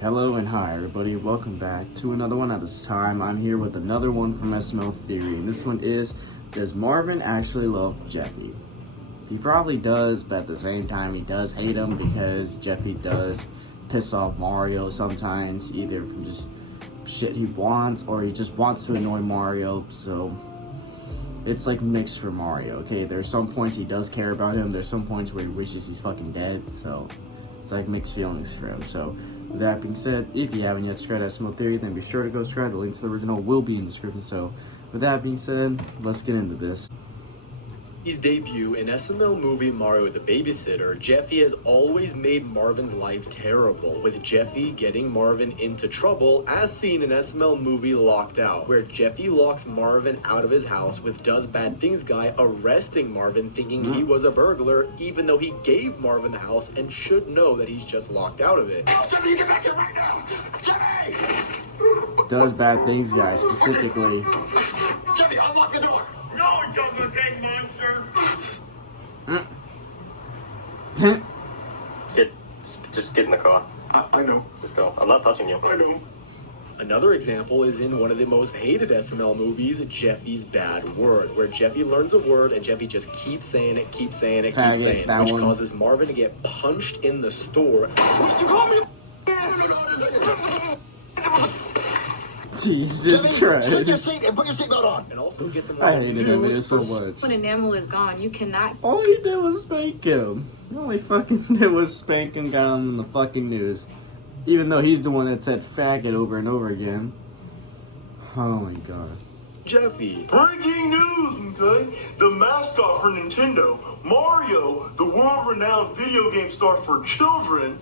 Hello and hi everybody, welcome back to another one. At this time, I'm here with another one from SML Theory, and this one is, does Marvin actually love Jeffy? He probably does, but at the same time he does hate him because Jeffy does piss off Mario sometimes, either from just shit he wants or he just wants to annoy Mario, so it's like mixed for Mario, okay? There's some points he does care about him, there's some points where he wishes he's fucking dead, so it's like mixed feelings for him. So with that being said, if you haven't yet subscribed to SML Theory, then be sure to go subscribe. The link to the original will be in the description. So with that being said, let's get into this. His debut in SML movie Mario the Babysitter, Jeffy has always made Marvin's life terrible, with Jeffy getting Marvin into trouble as seen in SML movie Locked Out, where Jeffy locks Marvin out of his house with Does Bad Things guy arresting Marvin thinking he was a burglar, even though he gave Marvin the house and should know that he's just locked out of it. Jeffy, get back here right now! Jeffy! Does Bad Things guy specifically. Jeffy, unlock the door! No, duplicate monster! Just get in the car. I know. Just go. I'm not touching you. I know. Another example is in one of the most hated SML movies, Jeffy's Bad Word, where Jeffy learns a word and Jeffy just keeps saying it, keeps saying it, keeps saying it, which causes Marvin to get punched in the store. What you call me? Jesus Jeffy, Christ. sit in your seat and put your seatbelt on. And also gets him I on the hated him news so for much. When enamel is gone, you cannot. All he did was spank him. All he fucking did was spank him, got him in the fucking news. Even though he's the one that said faggot over and over again. Oh my god. Jeffy. Breaking news, okay? The mascot for Nintendo, Mario, the world-renowned video game star for children,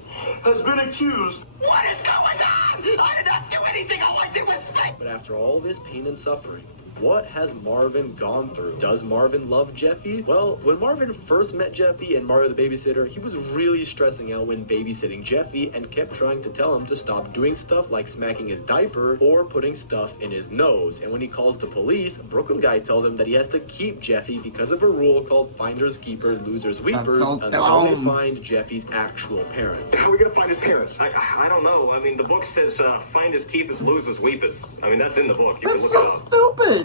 has been accused. What is going on? I did not do anything. All I did was spank. But after all this pain and suffering, what has Marvin gone through? Does Marvin love Jeffy? Well, when Marvin first met Jeffy in Mario the Babysitter, he was really stressing out when babysitting Jeffy and kept trying to tell him to stop doing stuff like smacking his diaper or putting stuff in his nose. And when he calls the police, Brooklyn guy tells him that he has to keep Jeffy because of a rule called finders keepers, losers weepers, so until they dumb. find Jeffy's actual parents. How are we gonna find his parents? I don't know. I mean, the book says finders keepers, losers weepers. I mean, that's in the book. You That's can look so it up. stupid.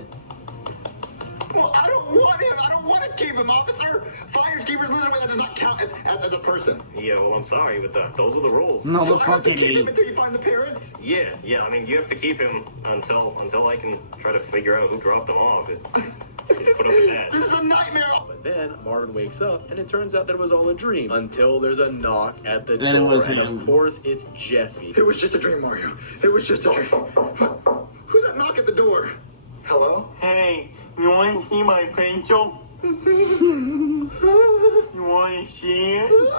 Well, I don't want him. I don't want to keep him, officer. Finders, keepers, losers, that does not count as a person. Yeah, well, I'm sorry, but those are the rules. No, So the I have to fucking keep him idiot. until you find the parents? Yeah. I mean, you have to keep him until I can try to figure out who dropped him off. Just put up with that. This is a nightmare. But then Marvin wakes up and it turns out that it was all a dream until there's a knock at the And it door was and him. of course it's Jeffy. It was just a dream, Mario. It was just a dream. Who's that knock at the door? Hello? Hey, you want to see my pencil? You want to see it?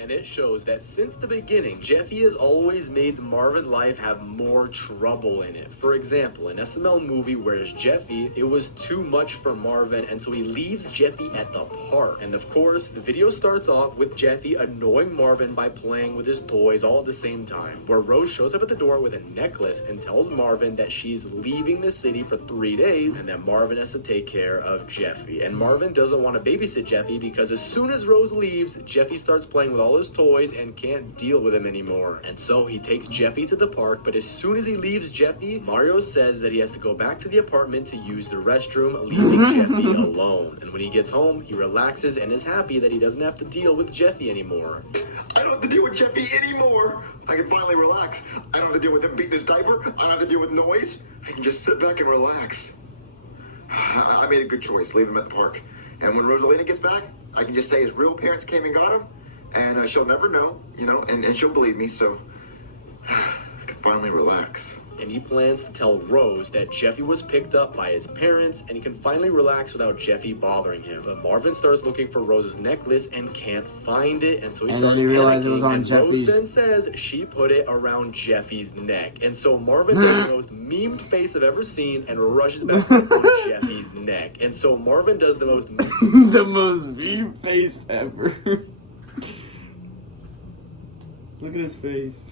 And it shows that since the beginning, Jeffy has always made Marvin's life have more trouble in it. For example, in SML movie Where's Jeffy, it was too much for Marvin, and so he leaves Jeffy at the park. And of course, the video starts off with Jeffy annoying Marvin by playing with his toys all at the same time, where Rose shows up at the door with a necklace and tells Marvin that she's leaving the city for 3 days and that Marvin has to take care of Jeffy. And Marvin doesn't want to babysit Jeffy because as soon as Rose leaves, Jeffy starts playing with all his toys and can't deal with him anymore. And so he takes Jeffy to the park, but as soon as he leaves Jeffy, Mario says that he has to go back to the apartment to use the restroom, leaving Jeffy alone. And when he gets home, he relaxes and is happy that he doesn't have to deal with Jeffy anymore. I don't have to deal with Jeffy anymore. I can finally relax. I don't have to deal with him beating his diaper. I don't have to deal with noise. I can just sit back and relax. I made a good choice, leave him at the park. And when Rosalina gets back, I can just say his real parents came and got him. And she'll never know, and she'll believe me, so I can finally relax. And he plans to tell Rose that Jeffy was picked up by his parents and he can finally relax without Jeffy bothering him. But Marvin starts looking for Rose's necklace and can't find it, and so he And starts then he realized panicking, it was on and Jeffy's- Rose then says she put it around Jeffy's neck. And so Marvin does the most memed face I've ever seen and rushes back to put on Jeffy's neck. And so Marvin does the most The most mean face ever. Look at his face.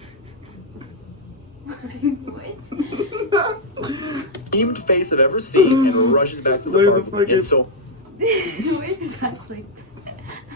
memed face I've ever seen and rushes back to the Look at the park. fucking- And so Why does that like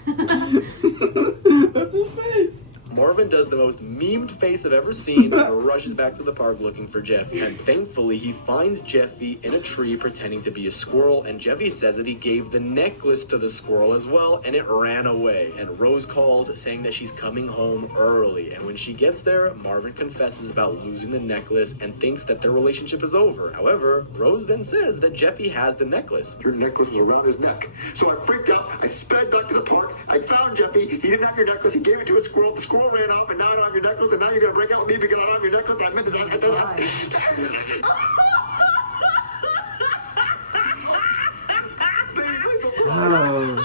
that? That's his face. Marvin does the most memed face I've ever seen and rushes back to the park looking for Jeffy. And thankfully, he finds Jeffy in a tree pretending to be a squirrel, and Jeffy says that he gave the necklace to the squirrel as well, and it ran away. And Rose calls saying that she's coming home early, and when she gets there, Marvin confesses about losing the necklace and thinks that their relationship is over. However, Rose then says that Jeffy has the necklace. Your necklace was around his neck. So I freaked out. I sped back to the park. I found Jeffy. He didn't have your necklace. He gave it to a squirrel. The squirrel ran off, and now I don't have your necklace, and now you're going to break out with me because I don't have your necklace. I meant Oh.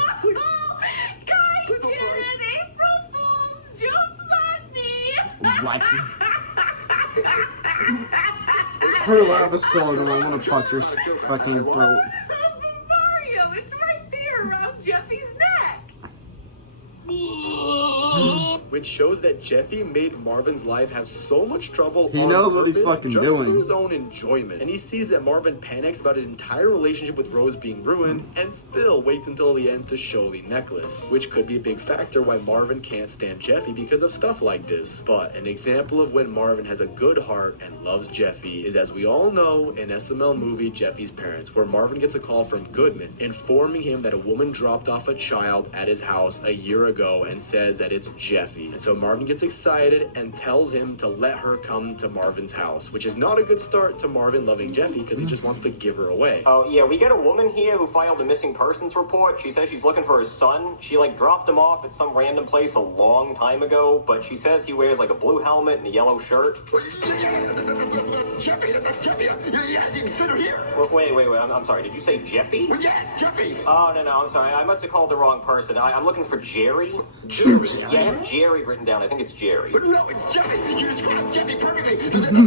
What? Her laugh is so annoying. I want to punch her fucking throat. Mario, it's right there around Jeffy's neck. Which shows that Jeffy made Marvin's life have so much trouble. He knows what he's purpose fucking just doing. for his own enjoyment. And he sees that Marvin panics about his entire relationship with Rose being ruined and still waits until the end to show the necklace. Which could be a big factor why Marvin can't stand Jeffy because of stuff like this. But an example of when Marvin has a good heart and loves Jeffy is, as we all know, in SML movie Jeffy's Parents, where Marvin gets a call from Goodman informing him that a woman dropped off a child at his house a year ago and says that it's Jeffy. And so Marvin gets excited and tells him to let her come to Marvin's house, which is not a good start to Marvin loving Jeffy because he just wants to give her away. Oh, yeah, we get a woman here who filed a missing persons report. She says she's looking for his son. She, dropped him off at some random place a long time ago, but she says he wears, a blue helmet and a yellow shirt. That's Jeffy. That's Jeffy. Yes, you can sit her here. Wait, I'm sorry. Did you say Jeffy? Yes, Jeffy. Oh, no, I'm sorry. I must have called the wrong person. I'm looking for Jerry. Jerry. Yeah, I have Jerry written down. I think it's Jerry. But no, it's Jeffy. You described Jeffy perfectly.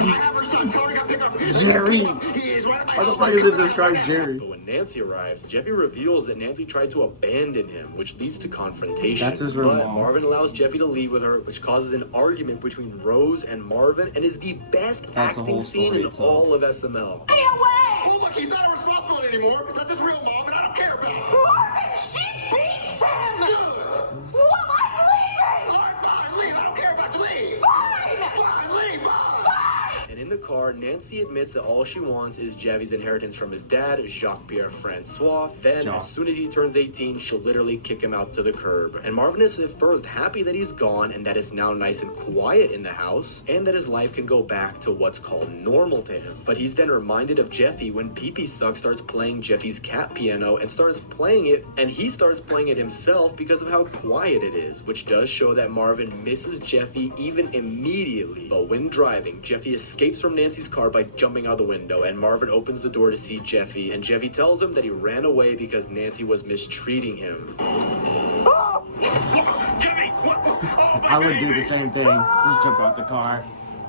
I have her son. Tell her to come pick up. Jerry. He is right at my Why the house. fuck is it described Jerry? But when Nancy arrives, Jeffy reveals that Nancy tried to abandon him, which leads to confrontation. That's his real But mom. Marvin allows Jeffy to leave with her, which causes an argument between Rose and Marvin and is the best That's a acting whole scene story in itself. all of SML. Stay away! Oh, look, he's not a responsibility anymore. That's his real mom, and I don't care about it. Marvin, she beats him! Good. Well, I'm leaving! All right, fine, leave. I don't care about you. Leave. Fine! Fine, leave. Bye. And in the car, Nancy admits that all she wants is Jeffy's inheritance from his dad, Jacques-Pierre Francois. Then, Jacques. as soon as he turns 18, she'll literally kick him out to the curb. And Marvin is at first happy that he's gone and that it's now nice and quiet in the house, and that his life can go back to what's called normal to him. But he's then reminded of Jeffy when Pee-Pee Suck starts playing Jeffy's cat piano and starts playing it, and he starts playing it himself because of how quiet it is, which does show that Marvin misses Jeffy even immediately. But when driving, Jeffy escapes from Nancy's car by jumping out the window, and Marvin opens the door to see Jeffy, and Jeffy tells him that he ran away because Nancy was mistreating him. Jeffy! What? Oh, I would do the same thing. Just jump out the car.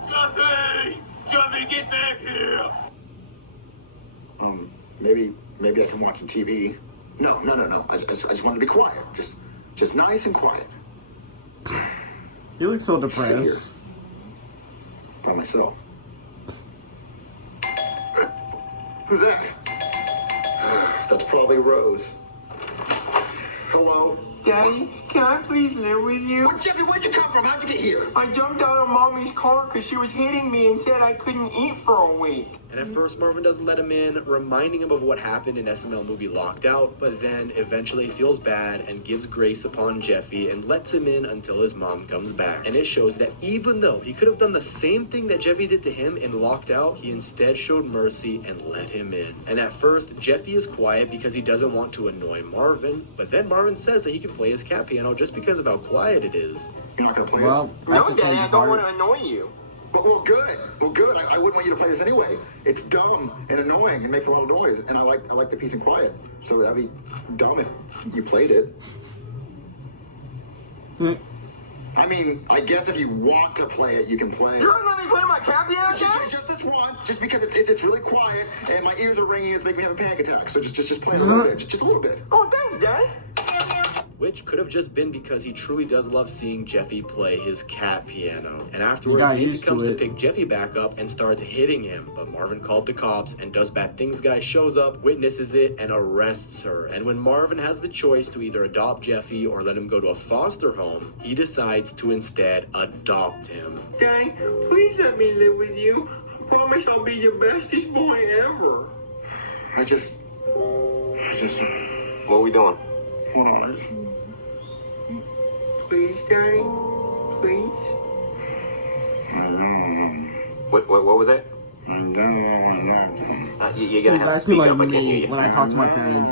Jeffy! Jeffy, get back here! Maybe I can watch some TV. No. I just want to be quiet. Just nice and quiet. He looks so Sit here. depressed. By myself. Who's that? That's probably Rose. Hello? Daddy, can I please live with you? Oh, Jeffy, where'd you come from? How'd you get here? I jumped out of Mommy's car because she was hitting me and said I couldn't eat for a week. And at first, Marvin doesn't let him in, reminding him of what happened in SML movie Locked Out, but then eventually feels bad and gives grace upon Jeffy and lets him in until his mom comes back. And it shows that even though he could have done the same thing that Jeffy did to him in Locked Out, he instead showed mercy and let him in. And at first, Jeffy is quiet because he doesn't want to annoy Marvin, but then Marvin says that he can play his cat piano just because of how quiet it is. You're not gonna play Well, that's No, a Daddy, change I of don't want to heart. annoy you. it? Well, good. I wouldn't want you to play this anyway. It's dumb and annoying and makes a lot of noise, and I like the peace and quiet. So that'd be dumb if you played it. I mean, I guess if you want to play it, you can play it. You're gonna let me play my cat piano, Dad? Just this once, just because it's really quiet and my ears are ringing, it's making me have a panic attack. So just play it a little bit, just a little bit. Oh, thanks, Daddy. which could have just been because he truly does love seeing Jeffy play his cat piano. And afterwards, got Nancy used to comes to it. pick Jeffy back up and starts hitting him, but Marvin called the cops, and Does Bad Things guy shows up, witnesses it, and arrests her. And when Marvin has the choice to either adopt Jeffy or let him go to a foster home, he decides to instead adopt him. Daddy, please let me live with you. I promise I'll be your bestest boy ever. I just... What are we doing? Hold on. Please, Daddy. Please. What was that? You're gonna have to That's speak like up. I can't hear me you. when I talk to my parents.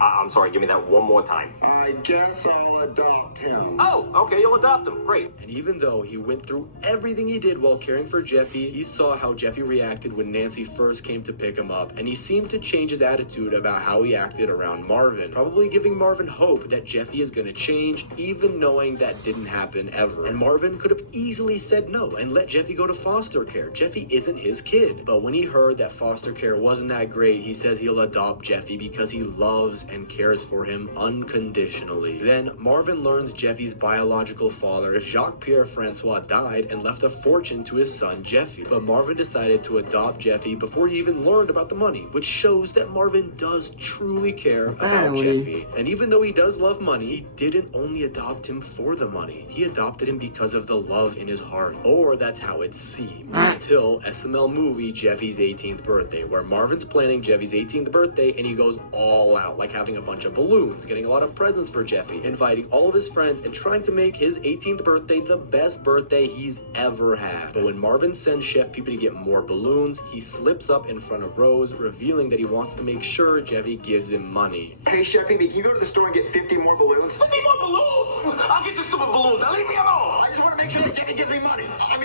I'm sorry. Give me that one more time. I guess I'll adopt him. Oh, okay. You'll adopt him. Great. And even though he went through everything he did while caring for Jeffy, he saw how Jeffy reacted when Nancy first came to pick him up, and he seemed to change his attitude about how he acted around Marvin, probably giving Marvin hope that Jeffy is going to change, even knowing that didn't happen ever. And Marvin could have easily said no and let Jeffy go to foster care. Jeffy isn't his kid. But when he heard that foster care wasn't that great, he says he'll adopt Jeffy because he loves and cares for him unconditionally. Then Marvin learns Jeffy's biological father, Jacques-Pierre Francois, died and left a fortune to his son Jeffy. But Marvin decided to adopt Jeffy before he even learned about the money, which shows that Marvin does truly care about Apparently. Jeffy. And even though he does love money, he didn't only adopt him for the money. He adopted him because of the love in his heart. Or that's how it seemed. Until SML movie Jeffy's 18th birthday, where Marvin's planning Jeffy's 18th birthday and he goes all out, like having a bunch of balloons, getting a lot of presents for Jeffy, inviting all of his friends, and trying to make his 18th birthday the best birthday he's ever had. But when Marvin sends Chef Peepee to get more balloons, he slips up in front of Rose, revealing that he wants to make sure Jeffy gives him money. Hey, Chef Peepee, can you go to the store and get 50 more balloons? 50 more balloons? I'll get your stupid balloons. Now leave me alone. I just want to make sure that Jeffy gives me money. I want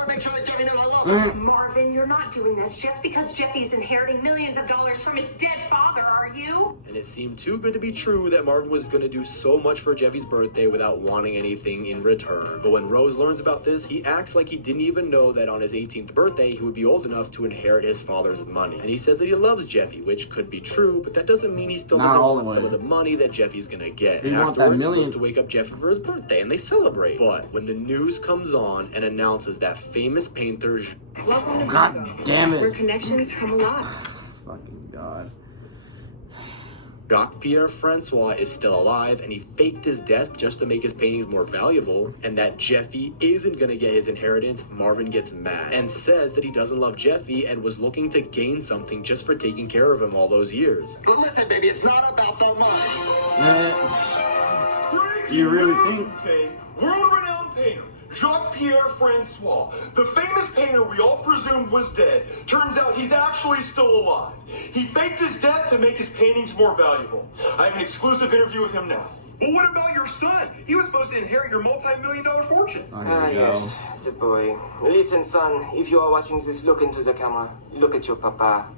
to make sure that Jeffy knows I love him. Marvin, you're not doing this just because Jeffy's inheriting millions of dollars from his dead father, are you? And it seemed too good to be true that Marvin was going to do so much for Jeffy's birthday without wanting anything in return. But when Rose learns about this, he acts like he didn't even know that on his 18th birthday, he would be old enough to inherit his father's money. And he says that he loves Jeffy, which could be true, but that doesn't mean he still Not doesn't all want the some way. of the money that Jeffy's going to get. He And want that afterwards, he million. goes to wake up Jeffy for his birthday, and they celebrate. But when the news comes on and announces that famous painter Welcome to God Bingo, damn where it. connections come alive. Fucking God. Jacques-Pierre Francois is still alive, and he faked his death just to make his paintings more valuable, and that Jeffy isn't gonna get his inheritance, Marvin gets mad and says that he doesn't love Jeffy and was looking to gain something just for taking care of him all those years. Listen, baby, it's not about the money. You really Breaking news, world-renowned painter Jacques-Pierre Francois, the famous painter we all presumed was dead, turns out he's actually still alive. He faked his death to make his paintings more valuable. I have an exclusive interview with him now. Well, what about your son? He was supposed to inherit your multi-million-dollar fortune. Oh, here we go. Yes, the boy. Listen, son, if you are watching this, look into the camera. Look at your papa.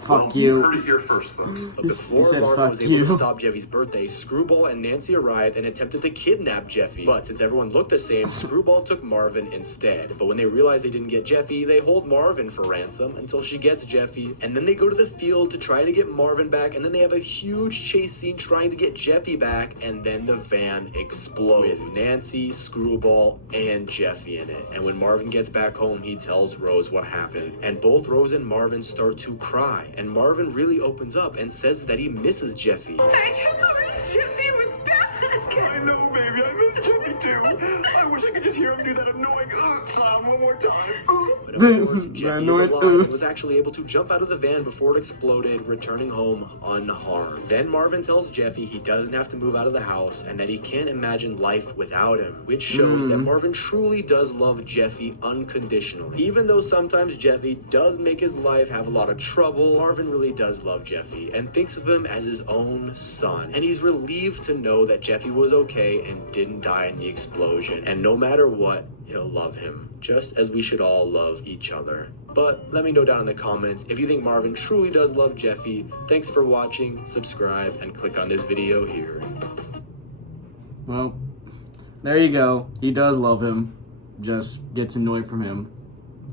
Fuck You you. heard it here first, folks. But He before said, Marvin "Fuck was able you." to stop Jeffy's birthday, Screwball and Nancy arrived and attempted to kidnap Jeffy. But since everyone looked the same, Screwball took Marvin instead. But when they realized they didn't get Jeffy, they hold Marvin for ransom until she gets Jeffy. And then they go to the field to try to get Marvin back, and then they have a huge chase scene trying to get Jeffy back, and then the van explodes with Nancy, Screwball, and Jeffy in it. And when Marvin gets back home, he tells Rose what happened. And both Rose and Marvin start to cry. And Marvin really opens up and says that he misses Jeffy. I just wish Jeffy was back. I know, baby. I miss Jeffy, too. I wish I could just hear him do that annoying sound one more time. But of course, Jeffy is Annoyed. alive and was actually able to jump out of the van before it exploded, returning home unharmed. Then Marvin tells Jeffy he doesn't have to move out of the house and that he can't imagine life without him, which shows that Marvin truly does love Jeffy unconditionally. Even though sometimes Jeffy does make his life have a lot of trouble, Marvin really does love Jeffy and thinks of him as his own son. And he's relieved to know that Jeffy was okay and didn't die in the explosion. And no matter what, he'll love him, just as we should all love each other. But let me know down in the comments if you think Marvin truly does love Jeffy. Thanks for watching, subscribe, and click on this video here. Well, there you go. He does love him. Just gets annoyed from him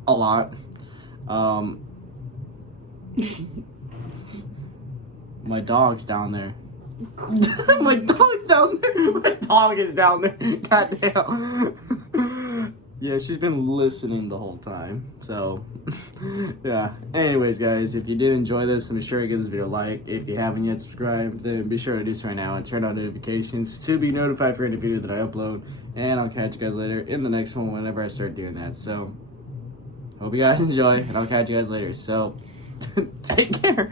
a lot. My dog's down there. My dog's down there. My dog is down there. Goddamn. Yeah, she's been listening the whole time. So, yeah. Anyways, guys, if you did enjoy this, then be sure to give this video a like. If you haven't yet subscribed, then be sure to do so right now and turn on notifications to be notified for any video that I upload. And I'll catch you guys later in the next one whenever I start doing that. So, hope you guys enjoy, and I'll catch you guys later. So, take care.